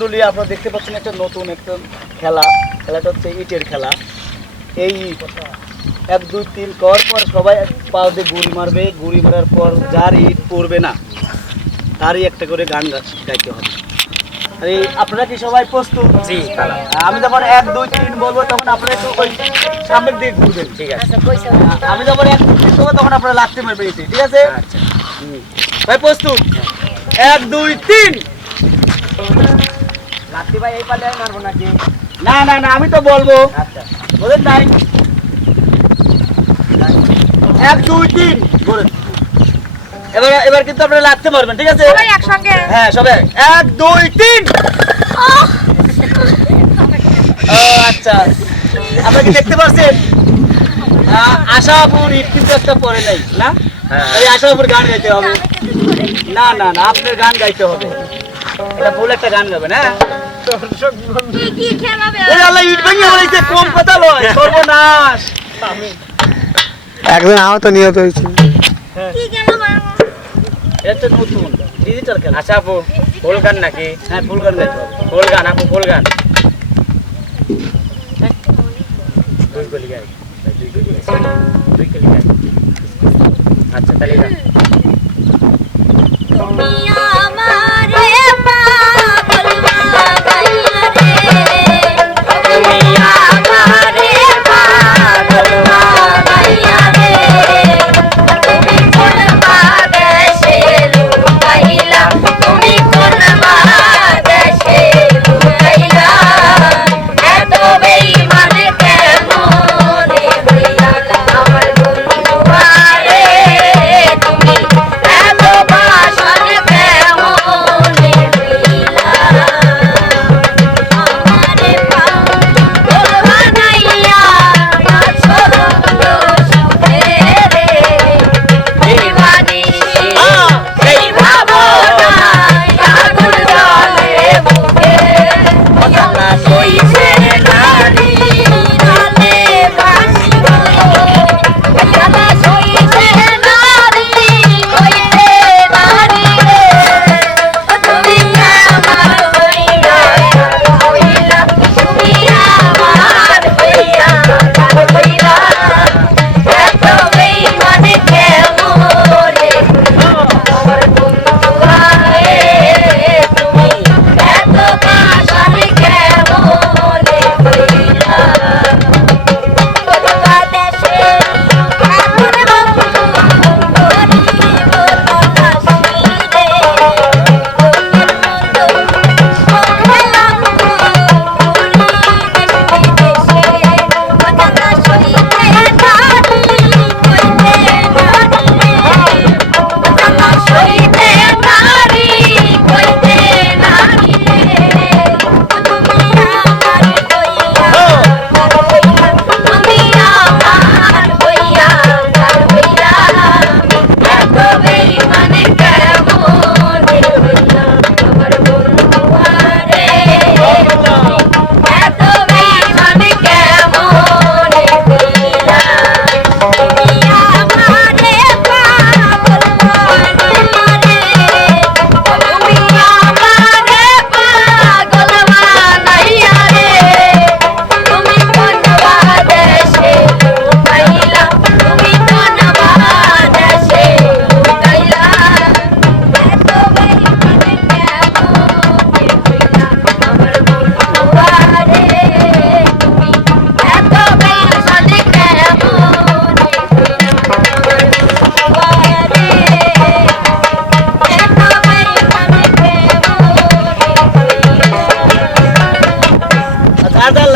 মণ্ডলী, আপনারা দেখতে পাচ্ছেন একটা নতুন একটা খেলা। খেলাটা হচ্ছে ইটের খেলা। এই 1 2 3 করার পর সবাই পা দিয়ে গুড়ি মারবে। গুড়ি মারার পর যার ইট পড়বে না তারই একটা করে গান গাইতে হবে। আরে আপনারা কি সবাই প্রস্তুত? জি, আমি যখন 1 2 3 বলবো তখন আপনারা একটু ওই সামনের দিকে ঘুরবেন। ঠিক আছে। আমি যখন 1 2 3 বলবো তখন আপনারা লাগতে মারবেন ইটে, ঠিক আছে? আচ্ছা। ভাই প্রস্তুত? 1 2 3। লাত্তি ভাই এই পালে মারবো নাকি? না না না, আমি তো বলবো। আচ্ছা। বলেন নাই। 1 2 3 বলেন। এবার কিন্তু আপনারা লাগতে মারবেন, ঠিক আছে? সবাই একসঙ্গে। হ্যাঁ সবাই 1 2 3। ও আচ্ছা, আপনারা কি দেখতে পাচ্ছেন? আশাপুর ইট কিন্তু একটা পড়ে নাই না? হ্যাঁ। এই আশাপুর গান গাইতে হবে। না না না, আপনার গান গাইতে হবে। এটা ভুল একটা গান গাবেন, হ্যাঁ? কি খেলাবে? ওই আল্লাহ, ইট ভেঙে বলেছে, কম কথা লয়, সর্বনাশ। একজন আহত নিহত হয়েছে। কি খেলাবে? এটা তো নতুন ডিজিটাল খেলা। আচ্ছা আপু, ফুল গান নাকি? হ্যাঁ, ফুল গান গাইতে হবে। ফুল গান আপু, ফুল গান। দুই কলি গাই। দুই কলি গাই। দুই কলি গাই। আচ্ছা তাহলে গান। তুমি আমার